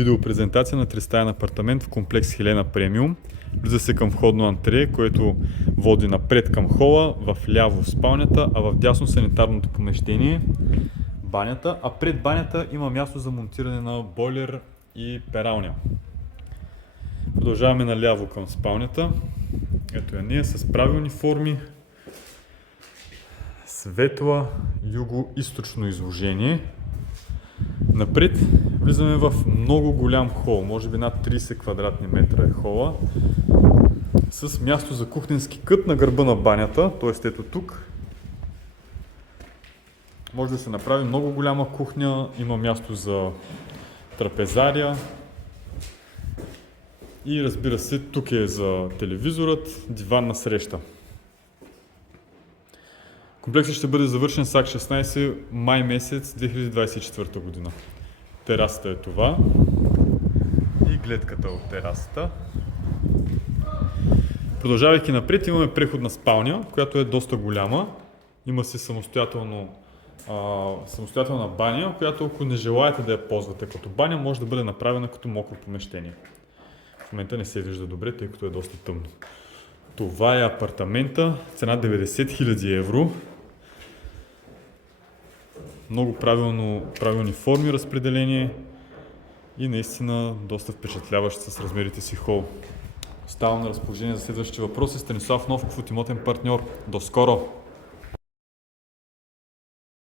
Видеопрезентация на тристаен апартамент в комплекс Хелена Премиум. Влиза се към входно антре, което води напред към хола, в ляво спалнята, а в дясно санитарното помещение, банята, а пред банята има място за монтиране на бойлер и пералня. Продължаваме наляво към спалнята. Ето я ние с правилни форми, светла, юго-источно изложение. Напред влизаме в много голям хол, може би над 30 квадратни метра е хола, с място за кухненски кът на гърба на банята, т.е. ето тук. Може да се направи много голяма кухня, има място за трапезария и разбира се, тук е за телевизорът, диван на среща. Комплексът ще бъде завършен с акт 16 май месец 2024 година. Терасата е това и гледката от терасата. Продължавайки напред, имаме преходна спалня, която е доста голяма. Има си самостоятелна баня, която ако не желаете да я ползвате като баня, може да бъде направена като мокро помещение. В момента не се вижда добре, тъй като е доста тъмно. Това е апартамента, цена 90 000 евро. Много правилни форми разпределение и наистина доста впечатляващ с размерите си хол. Оставам на разположение за следващите въпроси. Станислав Новков от Имотен партньор. До скоро!